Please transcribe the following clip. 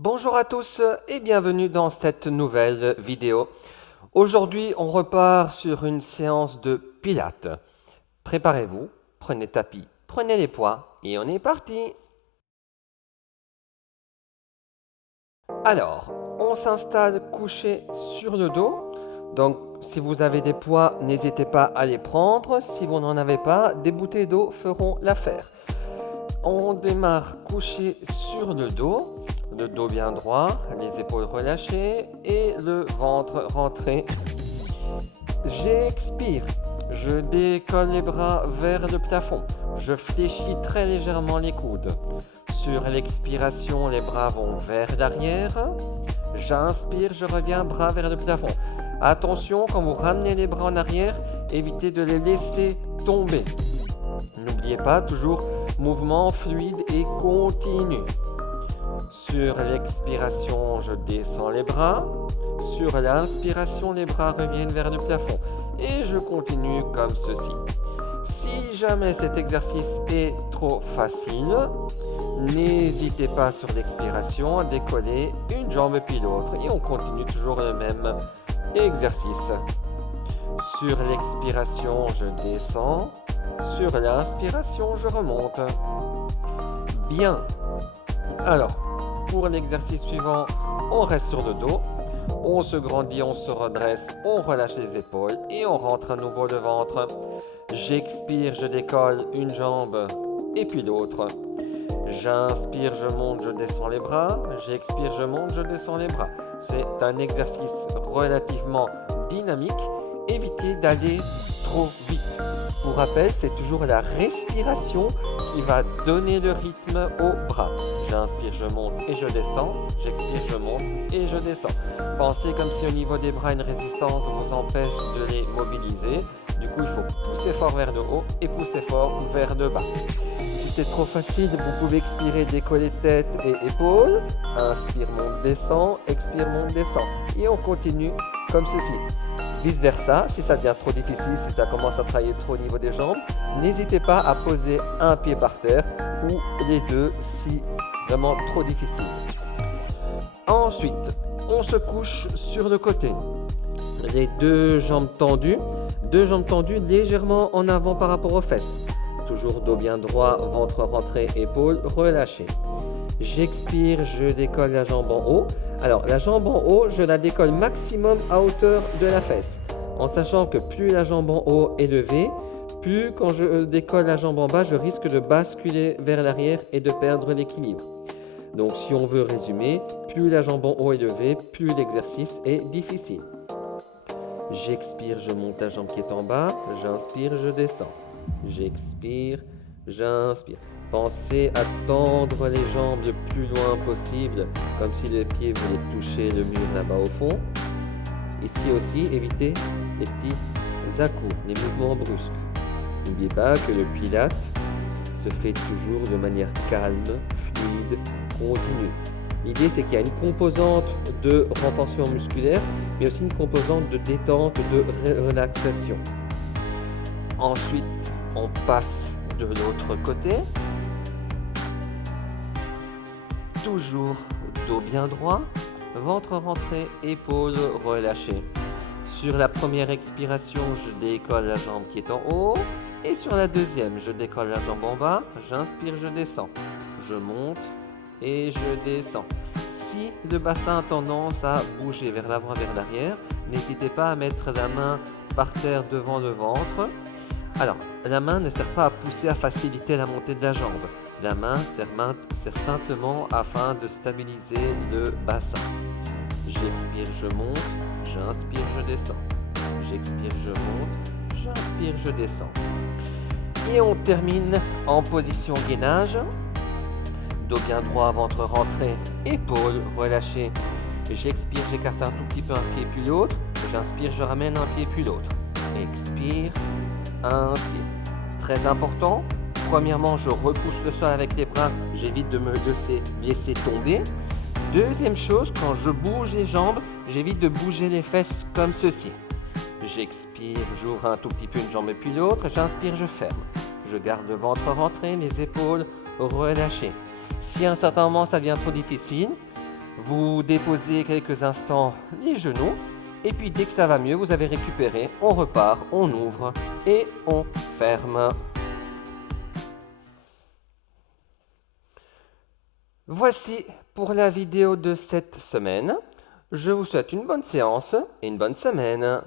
Bonjour à tous et bienvenue dans cette nouvelle vidéo. Aujourd'hui, on repart sur une séance de pilates. Préparez-vous, prenez tapis, prenez les poids et on est parti. Alors, on s'installe couché sur le dos. Donc, si vous avez des poids, n'hésitez pas à les prendre. Si vous n'en avez pas, des bouteilles d'eau feront l'affaire. On démarre couché sur le dos bien droit, les épaules relâchées et le ventre rentré. J'expire, je décolle les bras vers le plafond, je fléchis très légèrement les coudes. Sur l'expiration, les bras vont vers l'arrière. J'inspire, je reviens bras vers le plafond. Attention, quand vous ramenez les bras en arrière, évitez de les laisser tomber. N'oubliez pas, toujours mouvement fluide et continu. Sur l'expiration, je descends les bras. Sur l'inspiration, les bras reviennent vers le plafond. Et je continue comme ceci. Si jamais cet exercice est trop facile, n'hésitez pas sur l'expiration à décoller une jambe puis l'autre. Et on continue toujours le même exercice. Sur l'expiration, je descends. Sur l'inspiration, je remonte. Bien. Alors, pour l'exercice suivant, on reste sur le dos. On se grandit, on se redresse, on relâche les épaules et on rentre à nouveau le ventre. J'expire, je décolle une jambe et puis l'autre. J'inspire, je monte, je descends les bras. J'expire, je monte, je descends les bras. C'est un exercice relativement dynamique. Évitez d'aller trop vite. Pour rappel, c'est toujours la respiration qui va donner le rythme aux bras. J'inspire, je monte et je descends. J'expire, je monte et je descends. Pensez comme si au niveau des bras, une résistance vous empêche de les mobiliser. Du coup, il faut pousser fort vers le haut et pousser fort vers le bas. Si c'est trop facile, vous pouvez expirer, décoller tête et épaules. Inspire, monte, descend. Expire, monte, descend. Et on continue comme ceci. Vice versa, si ça devient trop difficile, si ça commence à travailler trop au niveau des jambes, n'hésitez pas à poser un pied par terre ou les deux si vraiment trop difficile. Ensuite, on se couche sur le côté. Les deux jambes tendues légèrement en avant par rapport aux fesses. Toujours dos bien droit, ventre rentré, épaules relâchées. J'expire, je décolle la jambe en haut. Alors, la jambe en haut, je la décolle maximum à hauteur de la fesse. En sachant que plus la jambe en haut est levée, plus quand je décolle la jambe en bas, je risque de basculer vers l'arrière et de perdre l'équilibre. Donc, si on veut résumer, plus la jambe en haut est levée, plus l'exercice est difficile. J'expire, je monte la jambe qui est en bas. J'inspire, je descends. J'expire, j'inspire. Pensez à tendre les jambes le plus loin possible, comme si les pieds voulaient toucher le mur là-bas au fond. Ici aussi, évitez les petits à-coups, les mouvements brusques. N'oubliez pas que le pilates se fait toujours de manière calme, fluide, continue. L'idée, c'est qu'il y a une composante de renforcement musculaire, mais aussi une composante de détente, de relaxation. Ensuite, on passe de l'autre côté. Toujours dos bien droit, ventre rentré, épaules relâchées. Sur la première expiration, je décolle la jambe qui est en haut. Et sur la deuxième, je décolle la jambe en bas. J'inspire, je descends. Je monte et je descends. Si le bassin a tendance à bouger vers l'avant, vers l'arrière, n'hésitez pas à mettre la main par terre devant le ventre. Alors, la main ne sert pas à pousser, à faciliter la montée de la jambe. La main sert simplement afin de stabiliser le bassin. J'expire, je monte. J'inspire, je descends. J'expire, je monte. J'inspire, je descends. Et on termine en position gainage. Dos bien droit, ventre rentré, épaules relâchées. J'expire, j'écarte un tout petit peu un pied puis l'autre. J'inspire, je ramène un pied puis l'autre. Expire, inspire. Très important. Premièrement, je repousse le sol avec les bras. J'évite de me laisser tomber. Deuxième chose, quand je bouge les jambes, j'évite de bouger les fesses comme ceci. J'expire, j'ouvre un tout petit peu une jambe puis l'autre. J'inspire, je ferme. Je garde le ventre rentré, les épaules relâchées. Si à un certain moment ça devient trop difficile, Vous déposez quelques instants les genoux. Et puis dès que ça va mieux, vous avez récupéré, on repart, on ouvre et on ferme. Voici pour la vidéo de cette semaine. Je vous souhaite une bonne séance et une bonne semaine.